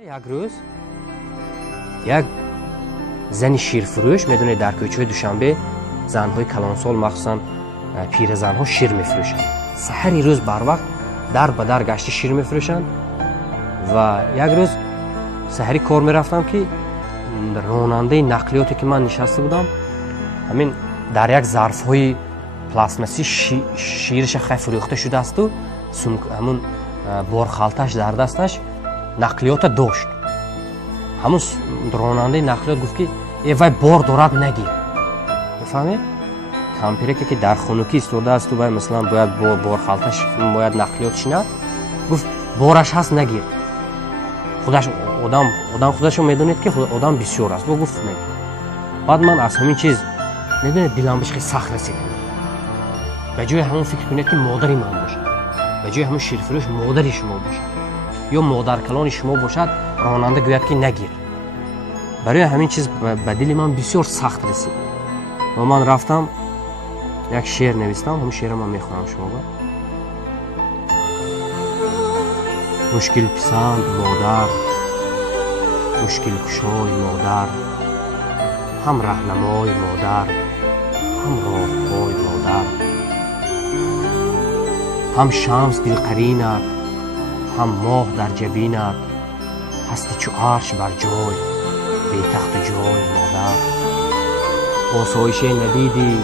یک روز یک زن شیرفروش میدونه در کوچه دوشنبه زنهای کلانسال مخصوصا پیرزنها شیر میفروشن. سحری روز بر وقت در به در گشت شیر میفروشن و یک روز سحری کار میرفتم که راننده نقلیاتی که من نشسته بودم همین در یک ظرف های پلاستماسی شیرش خیلی فروخته شده است و همون بارخالتش در دستش نقلیات داشت. همون راننده نقلیات گفت که وای بار دارد نگیر. میفهمید؟ کمپیره که در خونکی ایستاده است و باید مثلا باید بارخالتش باید نقلیاتش نه، گفت بارش هست نگیر. خودش آدم خودشو میدونید که آدم بسیار است و گفت نگیر. بعد من از همین چیز میدونید دلم بهش خیلی سخت رسید. به جای همون فکر کنید که مادری من باشه، به جای همون شیرفروش مادری شما باشه یا مادر کلان شما باشد، راننده گوید که نگیر. برای همین چیز به دل من بسیار سخت رسید و من رفتم یک شعر نوشتم. همون شعر من میخوانم شما با. مشکل پسند مادر، مشکل کشای مادر، هم راهنمای مادر، هم راهپای مادر، هم شمس دلقرینت، هم ماه در جبینت، هستی چو عرش بر جای، بی تخت جای مادر. آسایش ندیدی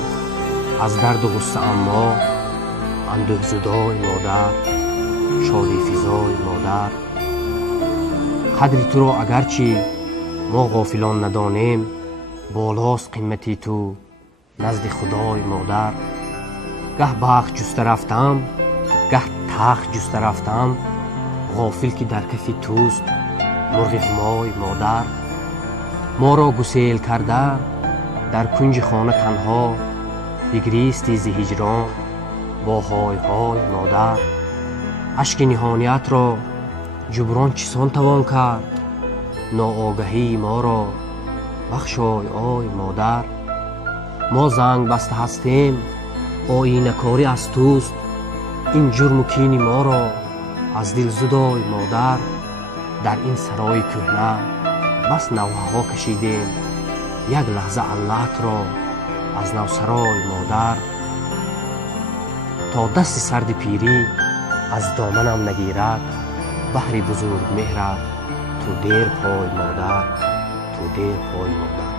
از درد و غصه اما، اندوه زدای مادر، شادی فضای مادر. قدری تو را اگرچه ما غافلان ندانیم، بالاست قیمتی تو نزد خدای مادر. گه بخت جسته رفتم، گه تخت جسته رفتم، غافل که در کف توست مرغ همای مادر. ما را گسیل کرده در کنج خانه تنها، بگریستی ز هجران با های های مادر. اشک نهانیت را جبران چسان توان کرد، ناآگهی ما را بخشای آی مادر. ما زنگ بسته هستیم آیینه کاری از توست، این جرم و کین ما را از دل زدای مادر. در این سرای کهنه بس نوحه ها کشیدیم، یک لحظه علت را از نو سرای مادر. تا دست سرد پیری از دامنم نگیرد، بحر بزرگ مهرت تو دیر پای مادر، تو دیر پای مادر.